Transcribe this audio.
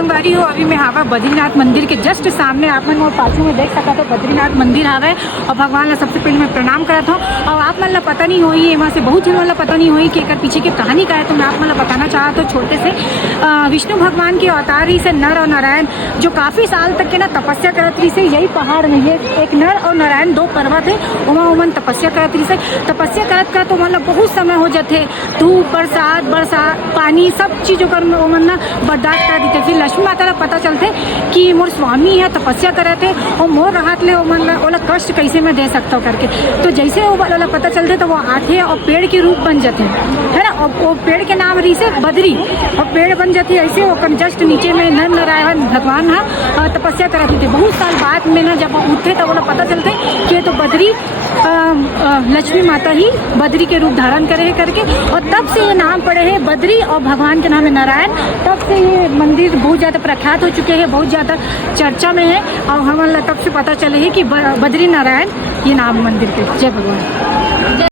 संगवारी हो, अभी मैं हावा बद्रीनाथ मंदिर के जस्ट सामने आप मन और पाछू में देख सका तो बद्रीनाथ मंदिर हावे और भगवान ला सबसे पहले मैं प्रणाम करत हूँ। और आप मन ला पता नहीं होई, एमा से बहुत झन ला पता नहीं होई कि एकर पीछे की कहानी का है, तो मैं आप मन ला बताना चाहत हूँ छोटे से। विष्णु भगवान के अवतार ही से नर और नारायण जो काफ़ी साल तक के ना तपस्या करत रही से यही पहाड़ में, ये एक नर और नारायण दो पर्वत है, वहाँ उमन तपस्या करत रही से। तपस्या करत का तो मतलब बहुत समय हो जाते, धूप बरसात पानी सब चीज़ ओकर ओमन ना बर्दाश्त कर देते। फिर लक्ष्मी माता ला पता चलते कि मोर स्वामी है तपस्या करत है और मोर राहत ले ओमन ओला कष्ट कैसे मैं दे सकता हूँ करके। तो जैसे वो वाला पता चलते तो वो आते और पेड़ के रूप बन जाते है ना, और वो पेड़ के नाम रही से बद्री, और पेड़ बन जाती है ऐसे। वो जस्ट नीचे में नर नारायण भगवान है तपस्या करते थे। बहुत साल बाद में ना जब उठते तो वो पता चलते कि ये तो बद्री लक्ष्मी माता ही बद्री के रूप धारण करे है करके, और तब से ये नाम पड़े हैं बद्री और भगवान के नाम है नारायण। तब से ये मंदिर बहुत ज़्यादा प्रख्यात हो चुके हैं, बहुत ज़्यादा चर्चा में है, और हमारा तब से पता चले है कि बद्री नारायण ये नाम मंदिर के। जय भगवान।